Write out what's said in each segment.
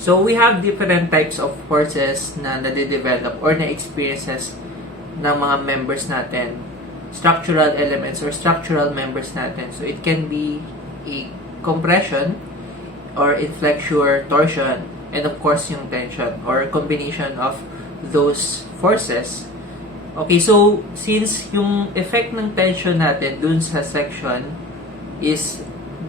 So, we have different types of forces na nade-develop or na experiences ng mga members natin. Structural elements or structural members natin. So, it can be a compression or inflexure, torsion, and of course yung tension or combination of those forces. Okay, so since yung effect ng tension natin dun sa section is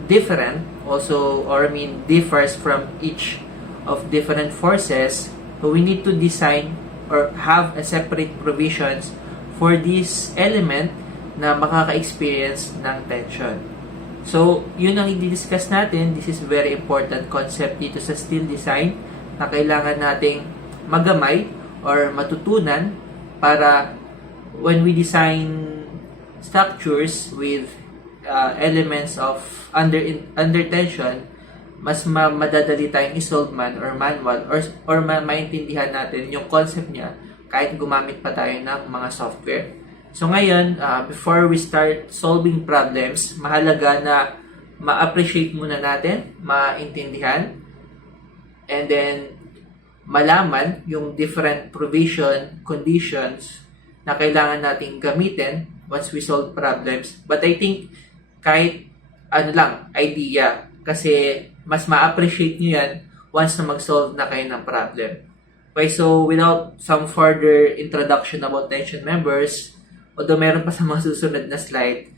different also, or differs from each of different forces, so we need to design or have a separate provisions for this element na makaka-experience ng tension. So, yun ang i-discuss natin. This is very important concept dito sa steel design na kailangan nating magamay or matutunan para when we design structures with elements of under tension, mas madadali tayong i-solve man or manual or maintindihan natin yung concept niya kahit gumamit pa tayo ng mga software. So ngayon, before we start solving problems, mahalaga na ma-appreciate muna natin, maintindihan, and then malaman yung different provision, conditions na kailangan nating gamitin once we solve problems. But I think kahit idea, kasi mas ma-appreciate nyo yan once na mag-solve na kayo ng problem. Okay, so without some further introduction about tension members, although meron pa sa mga susunod na slide,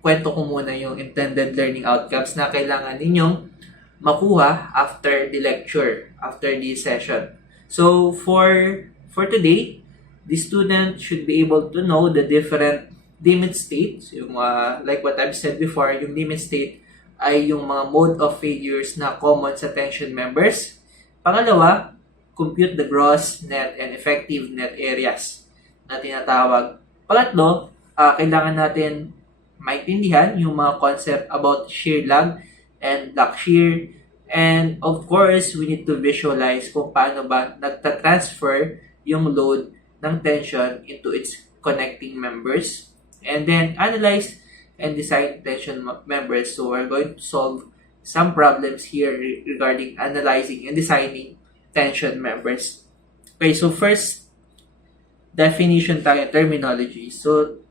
kwento ko muna yung intended learning outcomes na kailangan ninyong makuha after the lecture, after the session. So for today, the student should be able to know the different limit states. Yung, like what I've said before, yung limit state ay yung mga mode of failures na common sa tension members. Pangalawa, compute the gross, net, and effective net areas na tinatawag. Pangatlo, kailangan natin maintindihan yung mga concept about shear lag and block shear. And of course, we need to visualize kung paano ba nagta-transfer yung load ng tension into its connecting members. And then, analyze and design tension members. So, we're going to solve some problems here regarding analyzing and designing tension members. Okay, so first, definition tayo, terminology. So,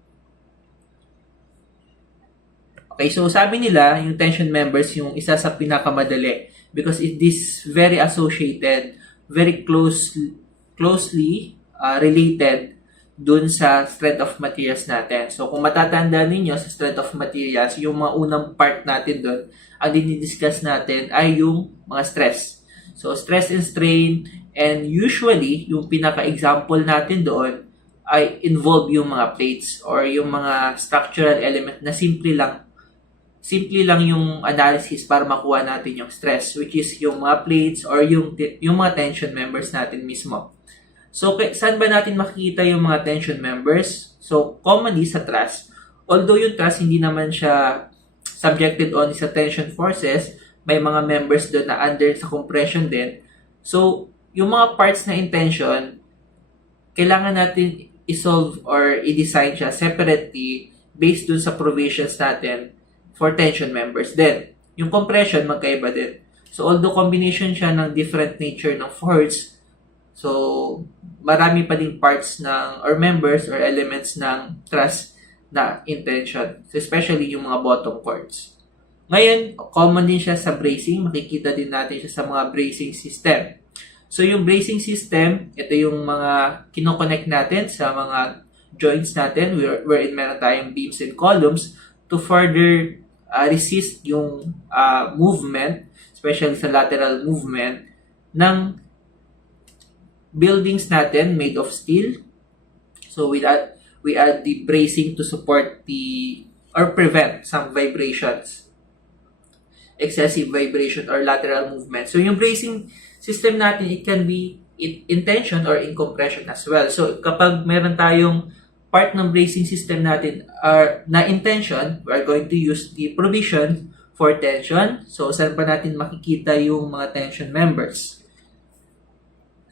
sabi nila, yung tension members, yung isa sa pinakamadali because it is very associated, very closely related dun sa strength of materials natin. So, kung matatanda ninyo sa strength of materials, yung mga unang part natin dun, ang dinidiscuss natin ay yung mga stress. So, stress and strain, and usually, yung pinaka-example natin doon ay involve yung mga plates or yung mga structural element na simple lang yung analysis para makuha natin yung stress, which is yung mga plates or yung mga tension members natin mismo. So, saan ba natin makikita yung mga tension members? So, commonly sa truss, although yung truss hindi naman siya subjected only sa tension forces, may mga members doon na under sa compression din. So, yung mga parts na in tension, kailangan natin i-solve or i-design siya separately based dun sa provisions natin for tension members. Then, yung compression, magkaiba din. So, although combination siya ng different nature ng force, so, marami pa ding parts ng or members or elements ng truss na in tension. So, especially yung mga bottom chords. Ngayon, common din siya sa bracing. Makikita din natin siya sa mga bracing system. So, yung bracing system, ito yung mga kinoconnect natin sa mga joints natin wherein meron tayong beams and columns to further resist yung movement, especially sa lateral movement, ng buildings natin made of steel. So, we add the bracing to support or prevent some vibrations, excessive vibration or lateral movement. So, yung bracing system natin, it can be in tension or in compression as well. So, kapag meron tayong part ng bracing system natin na in tension, we are going to use the provision for tension. So, saan pa natin makikita yung mga tension members?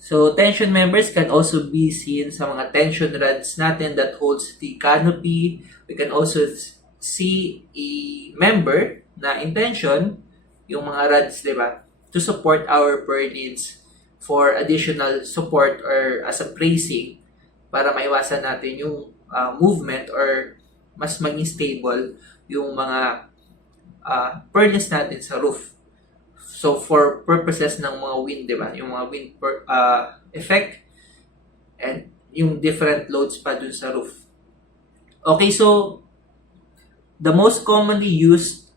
So, tension members can also be seen sa mga tension rods natin that holds the canopy. We can also see a member na in tension, yung mga rods, di ba? to support our per needs for additional support or as a bracing para maiwasan natin yung movement or mas maging stable yung mga purlins natin sa roof. So, for purposes ng mga wind, di ba? Yung mga wind effect and yung different loads pa dun sa roof. Okay, so the most commonly used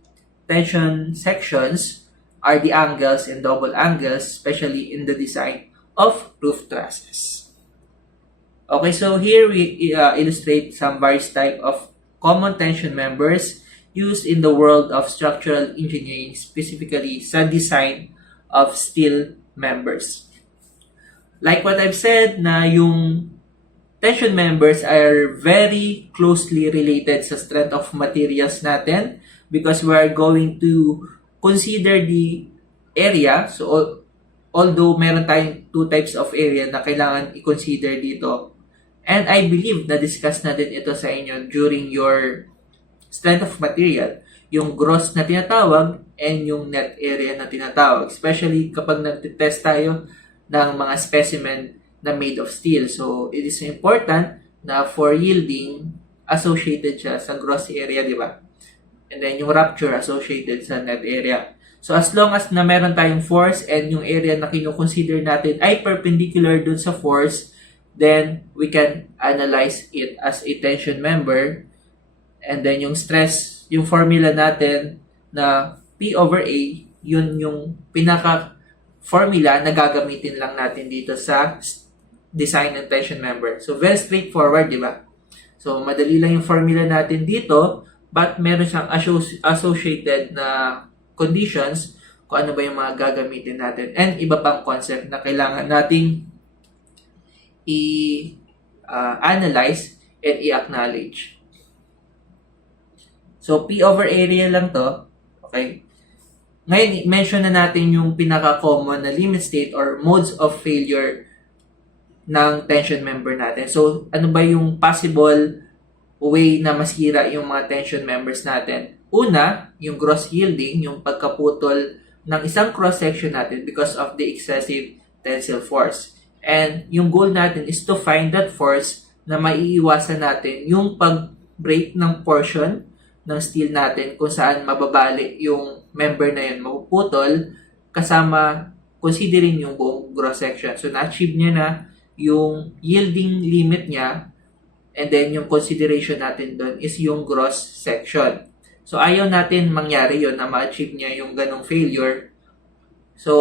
tension sections are the angles and double angles, especially in the design of roof trusses. Okay, so here we illustrate some various type of common tension members used in the world of structural engineering, specifically sa design of steel members. Like what I've said, na yung tension members are very closely related sa strength of materials natin because we are going to consider the area. So, although meron tayong two types of area na kailangan i-consider dito, and I believe na-discuss natin ito sa inyo during your strength of material, yung gross na tinatawag and yung net area na tinatawag, especially kapag nag-test tayo ng mga specimen na made of steel. So, it is important na for yielding, associated siya sa gross area, di ba? And then yung rupture associated sa net area. So, as long as na meron tayong force and yung area na kinukonsider natin ay perpendicular dun sa force, then we can analyze it as a tension member. And then yung stress, yung formula natin na P over A, yun yung pinaka-formula na gagamitin lang natin dito sa design and tension member. So, very straightforward, di ba? So, madali lang yung formula natin dito, but meron siyang associated na conditions kung ano ba yung mga gagamitin natin and iba pang concept na kailangan nating i-analyze and i-acknowledge. So, P over area lang to. Okay? Ngayon, mention na natin yung pinaka-common na limit state or modes of failure ng tension member natin. So, ano ba yung possible way na masira yung mga tension members natin? Una, yung gross yielding, yung pagkaputol ng isang cross-section natin because of the excessive tensile force. And yung goal natin is to find that force na maiiwasan natin yung pag-break ng portion ng steel natin kung saan mababali yung member na yun, mapuputol, kasama considering yung buong cross-section. So, na-achieve niya na yung yielding limit niya, and then yung consideration natin doon is yung gross section. So, ayaw natin mangyari yon na ma-achieve niya yung ganong failure. So,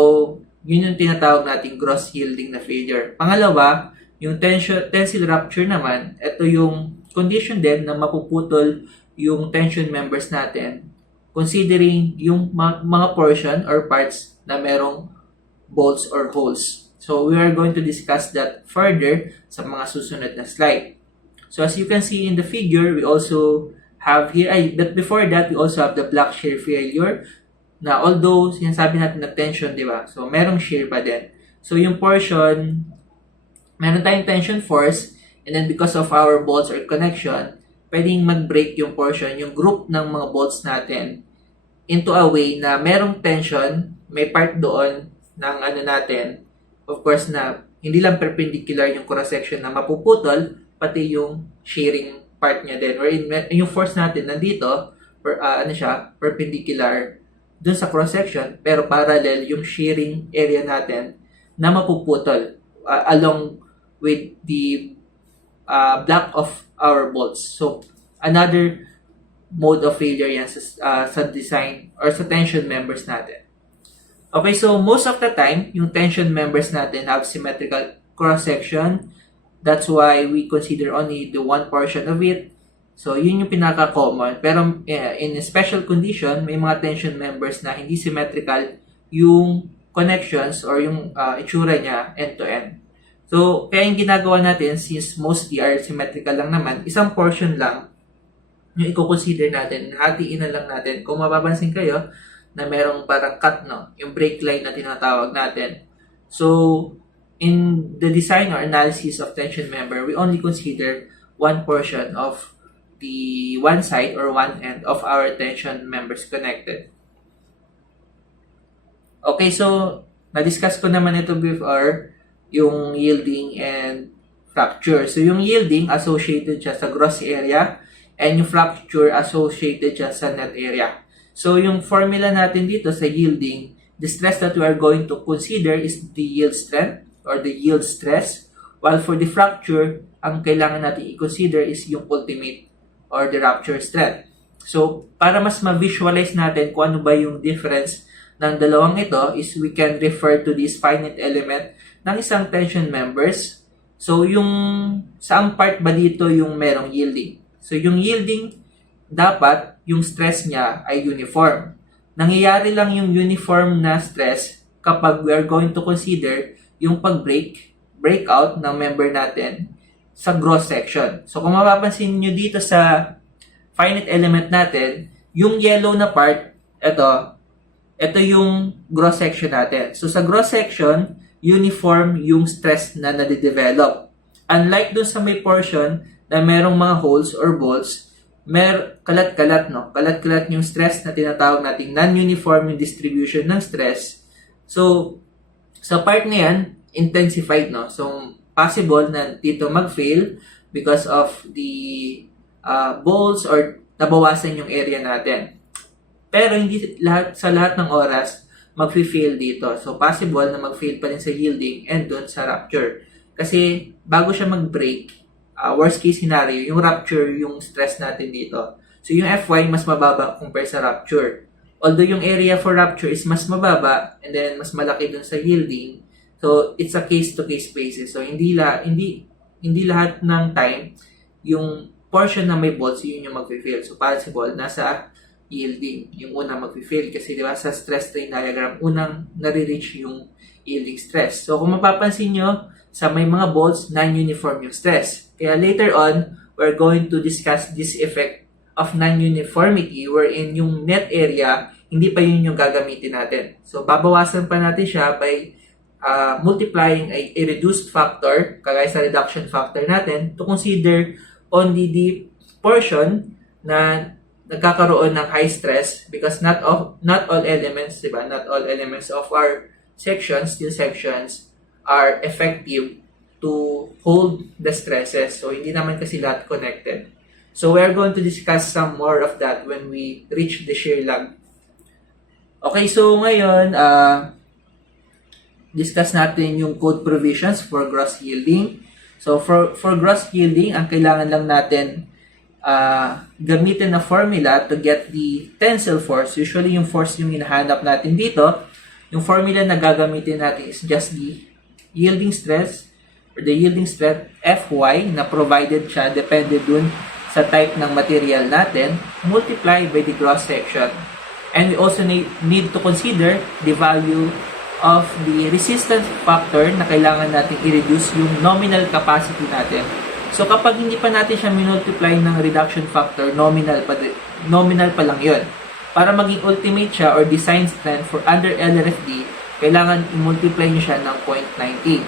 yun yung tinatawag nating gross yielding na failure. Pangalawa, yung tensile rupture naman, ito yung condition din na mapuputol yung tension members natin considering yung mga portion or parts na merong bolts or holes. So, we are going to discuss that further sa mga susunod na slide. So, as you can see in the figure, we also have here, but before that, we also have the block shear failure na although sinasabi natin na tension, di ba? So, merong shear pa din. So, yung portion, meron tayong tension force, and then because of our bolts or connection, pwedeng mag-break yung portion, yung group ng mga bolts natin into a way na merong tension, may part doon ng ano natin, of course na hindi lang perpendicular yung cross-section na mapuputol, pati yung shearing part niya din. Or yung force natin nandito, perpendicular dun sa cross-section, pero parallel yung shearing area natin na mapuputol along with the block of our bolts. So, another mode of failure yan sa design or sa tension members natin. Okay, so most of the time, yung tension members natin have symmetrical cross-section. That's why we consider only the one portion of it. So, yun yung pinaka-common. Pero in a special condition, may mga tension members na hindi symmetrical yung connections or yung itsura niya end-to-end. So, kaya yung ginagawa natin, since mostly are symmetrical lang naman, isang portion lang yung i-consider natin, hatiin na lang natin. Kung mapapansin kayo, na merong parang cut, no? Yung break line na tinatawag natin. So, in the design or analysis of tension member, we only consider one portion of the one side or one end of our tension members connected. Okay, so na-discuss ko naman ito before, yung yielding and fracture. So yung yielding associated siya sa gross area and yung fracture associated siya sa net area. So yung formula natin dito sa yielding, the stress that we are going to consider is the yield strength or the yield stress, while for the fracture, ang kailangan natin i-consider is yung ultimate or the rupture strength. So para mas ma-visualize natin kung ano ba yung difference ng dalawang ito is we can refer to this finite element ng isang tension members. So, yung saang part ba dito yung merong yielding? So, yung yielding, dapat yung stress niya ay uniform. Nangyayari lang yung uniform na stress kapag we are going to consider yung breakout ng member natin sa gross section. So, kung mapapansin nyo dito sa finite element natin, yung yellow na part, ito yung gross section natin. So, sa gross section, uniform yung stress na nade-develop. Unlike dun sa may portion na merong mga holes or bolts, kalat-kalat, no? Kalat-kalat yung stress na tinatawag nating non-uniform yung distribution ng stress. So, sa part na yan, intensified, no? So, possible na dito mag-fail because of the bolts or nabawasan yung area natin. Pero hindi sa lahat ng oras mag-fail dito. So, possible na mag-fail pa rin sa yielding and doon sa rupture. Kasi, bago siya mag-break, worst case scenario, yung rupture, yung stress natin dito. So, yung Fy mas mababa compare sa rupture. Although, yung area for rupture is mas mababa and then mas malaki doon sa yielding. So, it's a case-to-case basis. So, hindi lahat ng time, yung portion na may bolts, yun yung mag-fail. So, possible, nasa yielding, yung unang mag-fail kasi di ba sa stress strain diagram unang nare-reach yung yielding stress. So kung mapapansin nyo, sa may mga bolts, non-uniform yung stress. Kaya later on, we're going to discuss this effect of non-uniformity wherein yung net area, hindi pa yun yung gagamitin natin. So babawasan pa natin siya by multiplying a reduced factor, kagaya sa reduction factor natin, to consider only the portion na nagkakaroon ng high stress because not all elements, diba? Not all elements of our steel sections are effective to hold the stresses. So, hindi naman kasi lahat connected. So, we're going to discuss some more of that when we reach the shear lug. Okay, so ngayon, discuss natin yung code provisions for gross yielding. So, for gross yielding, ang kailangan lang natin gamitin na formula to get the tensile force. Usually, yung force yung hinahanap natin dito. Yung formula na gagamitin natin is just the yielding stress or the yielding strength Fy na provided siya depende dun sa type ng material natin multiply by the cross section. And we also need to consider the value of the resistance factor na kailangan natin i-reduce yung nominal capacity natin. So kapag hindi pa natin siya minultiply ng reduction factor, nominal pa lang yun. Para maging ultimate siya or design strength for under LRFD, kailangan i-multiply nyo siya ng 0.90.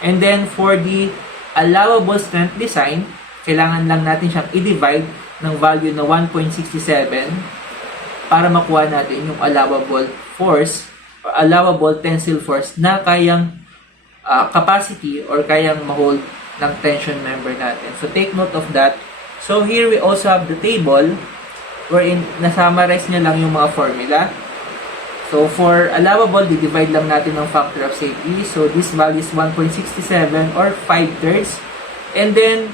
And then for the allowable strength design, kailangan lang natin siyang i-divide ng value na 1.67 para makuha natin yung allowable force or allowable tensile force na kayang capacity or kayang ma-hold ng tension member natin. So, take note of that. So, here we also have the table wherein na-summarize niya lang yung mga formula. So, for allowable, di-divide lang natin ng factor of safety. So, this value is 1.67 or 5/3. And then,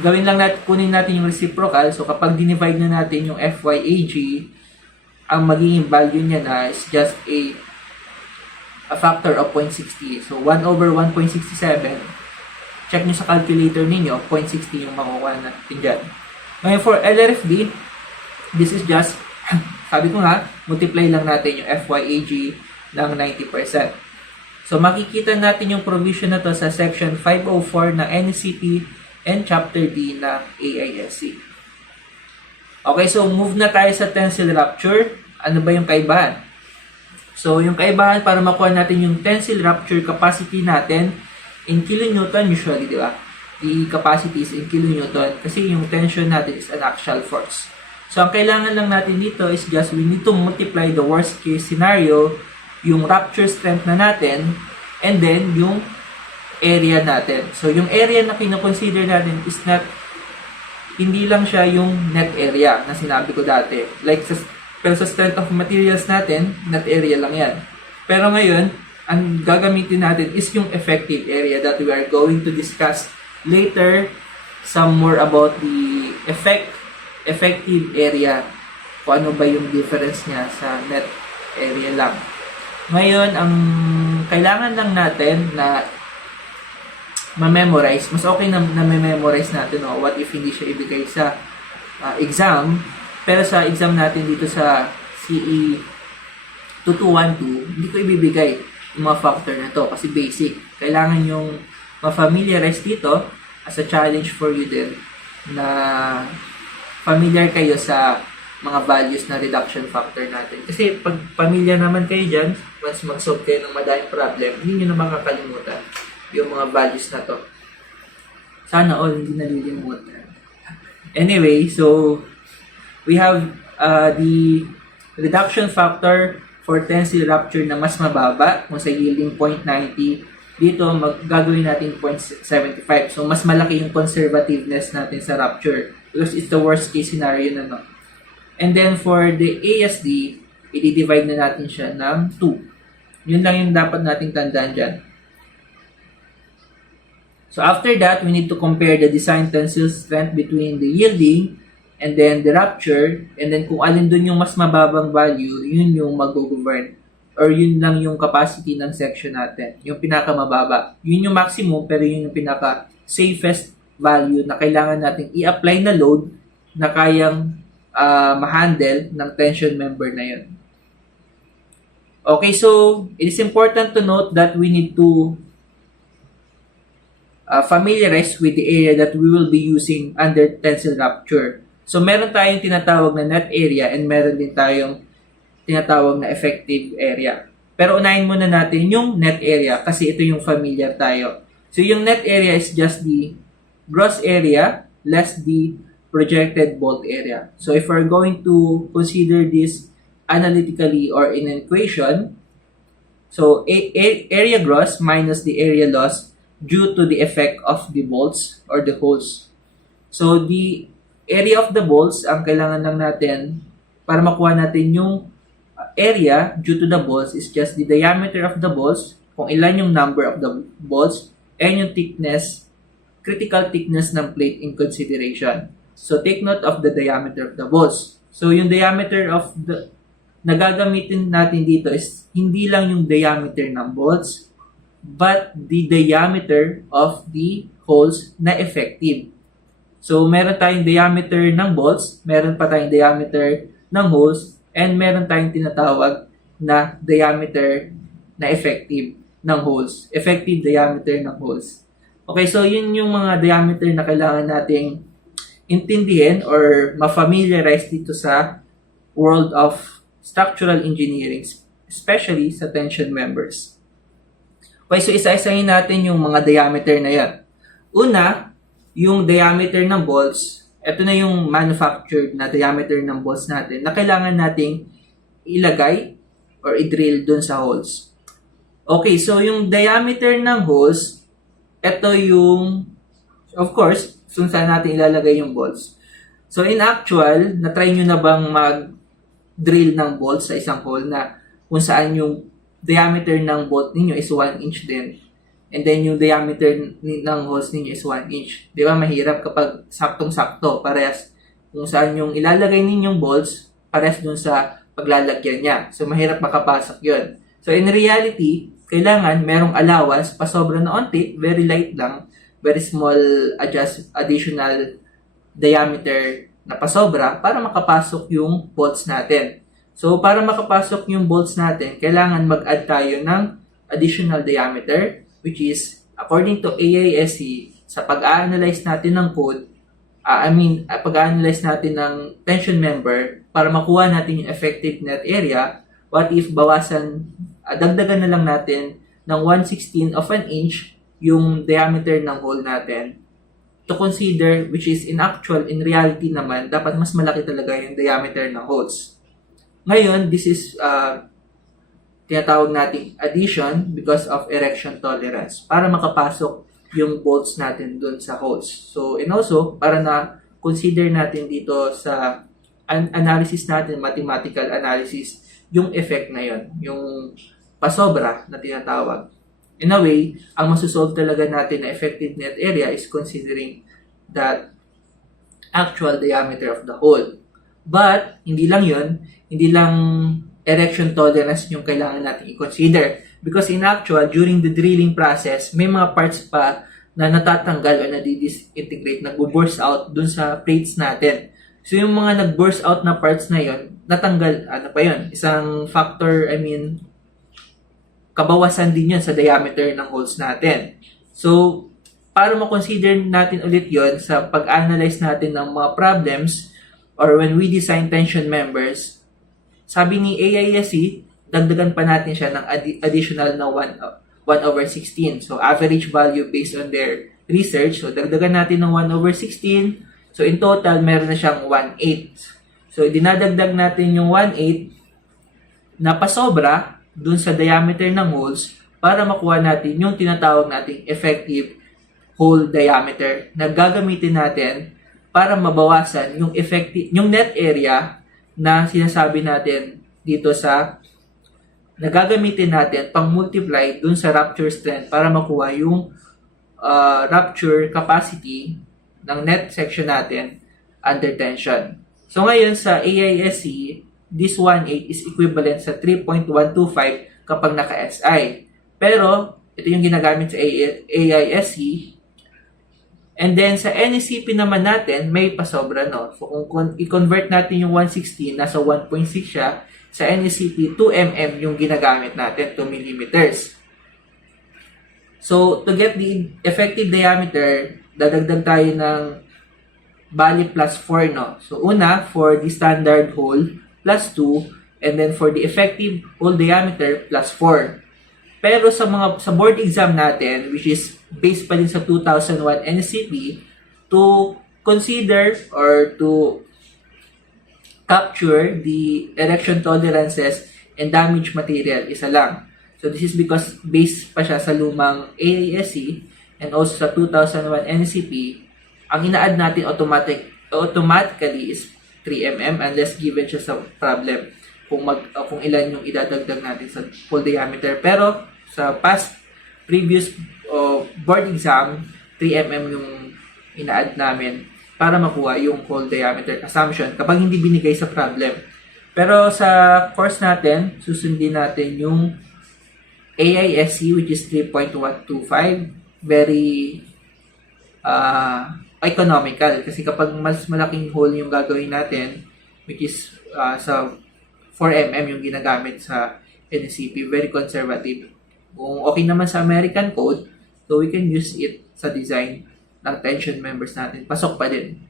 kunin natin yung reciprocal. So, kapag dinivide na natin yung FYAG, ang magiging value niya na is just a factor of 0.60. So, 1 over 1.67. Check nyo sa calculator ninyo, 0.60 yung makukuha natin dyan. Ngayon, for LRFD, this is just, sabi ko nga, multiply lang natin yung FYAG ng 90%. So, makikita natin yung provision na to sa section 504 ng NCP and chapter D ng AISC. Okay, so move na tayo sa tensile rupture. Ano ba yung kaibahan? So, yung kaibahan para makuha natin yung tensile rupture capacity natin in kilonewton usually, di ba? The capacity is in kilonewton kasi yung tension natin is an axial force. So, ang kailangan lang natin dito is just we need to multiply the worst case scenario yung rupture strength na natin, and then yung area natin. So, yung area na kinoconsider natin is not, hindi lang siya yung net area na sinabi ko dati. Like, pero sa strength of materials natin, net area lang yan. Pero ngayon, ang gagamitin natin is yung effective area that we are going to discuss later, some more about the effective area. Kung ano ba yung difference niya sa net area lang. Ngayon, ang kailangan lang natin na ma-memorize, mas okay na ma-memorize natin, no? What if hindi siya ibigay sa exam, pero sa exam natin dito sa CE 2212, hindi ko ibibigay yung mga factor na to kasi basic. Kailangan yung ma-familiarize dito as a challenge for you din na familiar kayo sa mga values na reduction factor natin. Kasi pag familiar naman kayo dyan, once mag-solve kayo ng madaming problem, hindi nyo na makakalimutan yung mga values na to. Sana all hindi nalilimutan. Anyway, so we have the reduction factor for tensile rupture na mas mababa kung sa yielding 0.90. Dito, gagawin natin 0.75. So, mas malaki yung conservativeness natin sa rupture because it's the worst case scenario na, no? And then, for the ASD, i-divide na natin siya ng 2. Yun lang yung dapat nating tandaan dyan. So, after that, we need to compare the design tensile strength between the yielding and then the rupture. And then, kung alin dun yung mas mababang value, yun yung mag-govern. Or yun lang yung capacity ng section natin. Yung pinakamababa. Yun yung maximum, pero yun yung pinaka-safest value na kailangan natin i-apply na load na kayang ma-handle ng tension member na yun. Okay, so it is important to note that we need to familiarize with the area that we will be using under tensile rupture. So, meron tayong tinatawag na net area and meron din tayong tinatawag na effective area. Pero unahin muna natin yung net area kasi ito yung familiar tayo. So, yung net area is just the gross area less the projected bolt area. So, if we're going to consider this analytically or in an equation, so area gross minus the area loss due to the effect of the bolts or the holes. So, the area of the bolts, ang kailangan lang natin para makuha natin yung area due to the bolts is just the diameter of the bolts, kung ilan yung number of the bolts, and yung thickness, critical thickness ng plate in consideration. So, take note of the diameter of the bolts. So, yung diameter of the nagagamitin natin dito is hindi lang yung diameter ng bolts, but the diameter of the holes na effective. So, meron tayong diameter ng bolts, meron pa tayong diameter ng holes, and meron tayong tinatawag na diameter na effective ng holes. Effective diameter ng holes. Okay, so yun yung mga diameter na kailangan nating intindihin or ma-familiarize dito sa world of structural engineering, especially sa tension members. Okay, so isa-isahin natin yung mga diameter na yan. Una, yung diameter ng bolts, ito na yung manufactured na diameter ng bolts natin na kailangan nating ilagay or i-drill dun sa holes. Okay, so yung diameter ng holes, ito yung, of course, kung saan natin ilalagay yung bolts. So in actual, na-try nyo na bang mag-drill ng bolts sa isang hole na kung saan yung diameter ng bolt ninyo is 1 inch din. And then yung diameter ng holes ninyo is 1 inch. Di ba mahirap kapag saktong-sakto, parehas. Kung saan yung ilalagay ninyong bolts, parehas dun sa paglalagyan niya. So mahirap makapasok yun. So in reality, kailangan merong allowance, pasobra na onti, very light lang, very small additional diameter na pasobra para makapasok yung bolts natin. So, para makapasok yung bolts natin, kailangan mag-add tayo ng additional diameter, which is, according to AISC, sa pag-a-analyze natin ng code, pag-a-analyze natin ng tension member, para makuha natin yung effective net area, what if dagdagan na lang natin ng 1/16 of an inch yung diameter ng hole natin to consider, which is in reality naman, dapat mas malaki talaga yung diameter ng holes. Ngayon, this is tinatawag nating addition because of erection tolerance para makapasok yung bolts natin dun sa holes. So, and also, para na consider natin dito sa analysis natin, mathematical analysis, yung effect na yon, yung pasobra na tinatawag. In a way, ang masusolve talaga natin na effective net area is considering that actual diameter of the hole. But, hindi lang yon, hindi lang erection tolerance yung kailangan natin i-consider. Because in actual, during the drilling process, may mga parts pa na natatanggal o nadi-disintegrate, nag-burst out dun sa plates natin. So, yung mga nag-burst out na parts na yon, natanggal, ano pa yon? Isang factor, kabawasan din yun sa diameter ng holes natin. So, para ma-consider natin ulit yon sa pag-analyze natin ng mga problems or when we design tension members, sabi ni AISC, dagdagan pa natin siya ng additional na 1/16. So, average value based on their research. So, dagdagan natin ng 1/16. So, in total, meron na siyang 1/8. So, dinadagdag natin yung 1/8 na pasobra dun sa diameter ng holes para makuha natin yung tinatawag nating effective hole diameter na gagamitin natin para mabawasan yung net area na sinasabi natin dito sa nagagamitin natin pang multiply dun sa rupture strength para makuha yung rupture capacity ng net section natin under tension. So ngayon sa AISC, this 1/8 is equivalent sa 3.125 kapag naka-SI. Pero ito yung ginagamit sa AISC. And then, sa NECP naman natin, may pasobra, no? So, kung i-convert natin yung 116, nasa 1.6 siya. Sa NECP, 2 mm yung ginagamit natin, 2 millimeters. So, to get the effective diameter, dadagdag tayo ng bali plus 4, no? So, una, for the standard hole, plus 2. And then, for the effective hole diameter, plus 4. Pero sa board exam natin, which is based pa din sa 2001 NCP, to consider or to capture the erection tolerances and damage material, isa lang. So this is because based pa siya sa lumang AASC and also sa 2001 NCP, ang ina-add natin automatically is 3 mm unless given siya sa problem kung ilan yung idadagdag natin sa hole diameter. Pero sa previous board exam, 3 mm yung ina-add namin para makuha yung hole diameter assumption kapag hindi binigay sa problem. Pero sa course natin, susundin natin yung AISC which is 3.125, very economical kasi kapag mas malaking hole yung gagawin natin, which is sa 4 mm yung ginagamit sa NCP, very conservative. Kung okay naman sa American Code, so we can use it sa design ng tension members natin. Pasok pa din.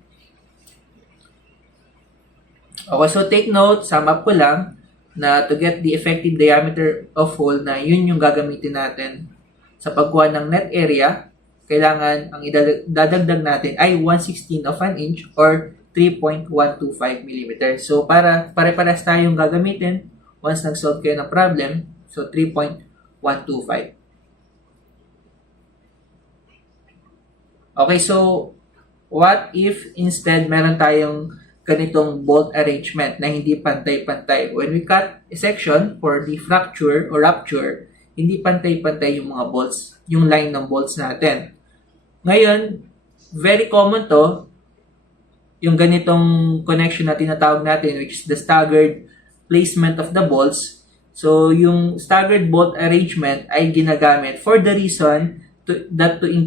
Okay, so take note, sum up ko lang, na to get the effective diameter of hole na yun yung gagamitin natin sa pagkuha ng net area, kailangan ang idadagdag natin ay 1/16 of an inch or 3.125 mm. So, para pare-pares tayong gagamitin once nag-solve kayo ng problem, so 3.125. Okay, so what if instead meron tayong ganitong bolt arrangement na hindi pantay-pantay? When we cut a section for the fracture or rupture, hindi pantay-pantay yung mga bolts, yung line ng bolts natin. Ngayon, very common to, yung ganitong connection na tinatawag natin, which is the staggered placement of the bolts. So, yung staggered bolt arrangement ay ginagamit for the reason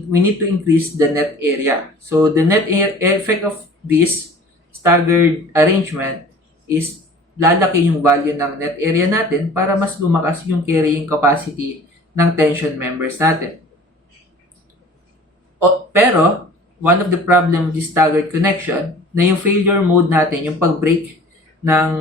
we need to increase the net area. So, the net effect of this staggered arrangement is lalaki yung value ng net area natin para mas lumakas yung carrying capacity ng tension members natin. Pero, one of the problem with this staggered connection, na yung failure mode natin, yung pag-break ng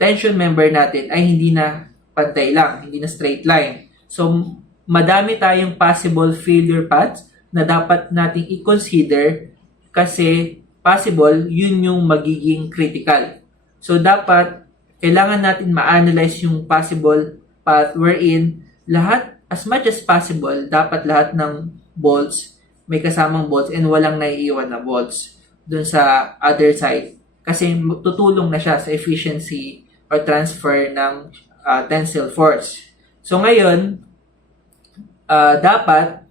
tension member natin ay hindi na pantay lang, hindi na straight line. So, madami tayong possible failure paths na dapat nating i-consider kasi possible, yun yung magiging critical. So, dapat kailangan natin ma-analyze yung possible path wherein lahat, as much as possible, dapat lahat ng bolts may kasamang bolts and walang naiiwan na bolts dun sa other side. Kasi tutulong na siya sa efficiency or transfer ng tensile force. So ngayon, dapat,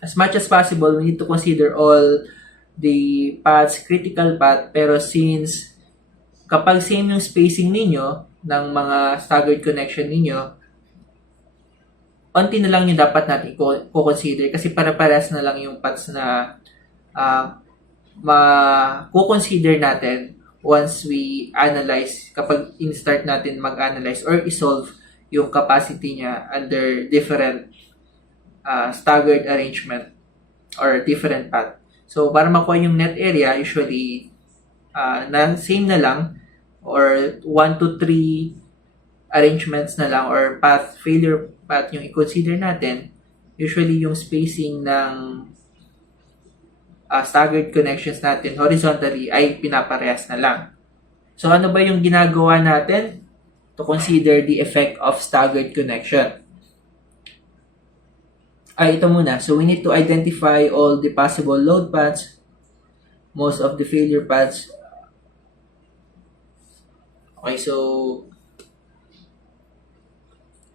as much as possible, we need to consider all the paths, critical path, pero since kapag same yung spacing ninyo ng mga staggered connection ninyo, onti na lang yung dapat natin i-consider kasi para-pares na lang yung paths na ma-consider natin once we analyze, kapag in-start natin mag-analyze or isolve yung capacity niya under different staggered arrangement or different path. So, para makuha yung net area, usually, same na lang or 1 to 3 arrangements na lang or failure path yung i-consider natin. Usually, yung spacing ng staggered connections natin horizontally ay pinaparehas na lang. So, ano ba yung ginagawa natin to consider the effect of staggered connection? Ito muna. So, we need to identify all the possible load paths, most of the failure paths. Okay, so,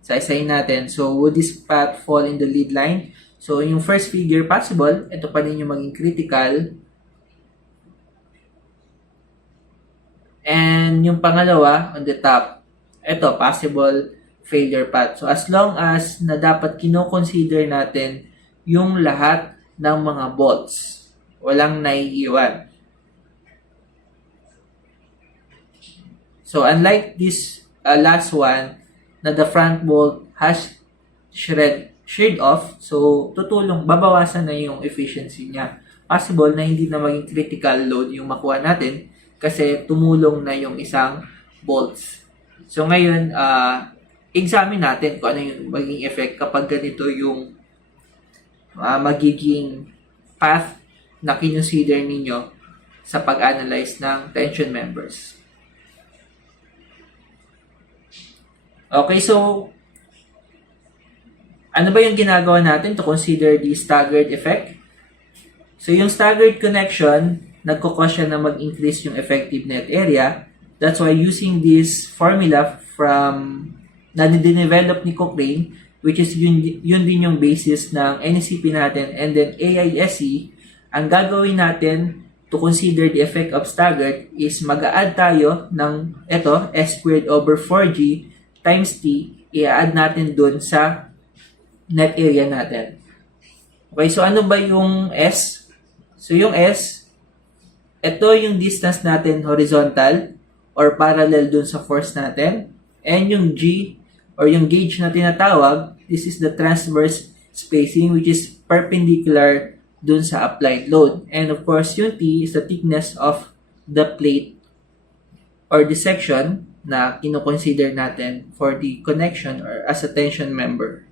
isa-isahin natin. So, would this path fall in the lead line? So, yung first figure possible, ito pa rin yung maging critical. And yung pangalawa, on the top, ito, possible failure path. So, as long as na dapat kino-consider natin yung lahat ng mga bolts. Walang naiiwan. So, unlike this last one, na the front bolt has sheared off, so tutulong, babawasan na yung efficiency niya. Possible na hindi na maging critical load yung makuha natin kasi tumulong na yung isang bolts. So, ngayon, examine natin kung ano yung magiging effect kapag ganito yung magiging path na kinonsider ninyo sa pag-analyze ng tension members. Okay, so ano ba yung ginagawa natin to consider the staggered effect? So, yung staggered connection, nagkukos siya na mag-increase yung effective net area. That's why using this formula from na dinevelop ni Cochrane, which is yun din yung basis ng NECP natin, and then AISC, ang gagawin natin to consider the effect of staggered is mag-a-add tayo ng ito, S squared over 4G times T, i-add natin dun sa net area natin. Okay, so ano ba yung S? So yung S, ito yung distance natin horizontal or parallel dun sa force natin, and yung G, or yung gauge na tinatawag, this is the transverse spacing which is perpendicular dun sa applied load. And of course, yung T is the thickness of the plate or the section na kino-consider natin for the connection or as a tension member.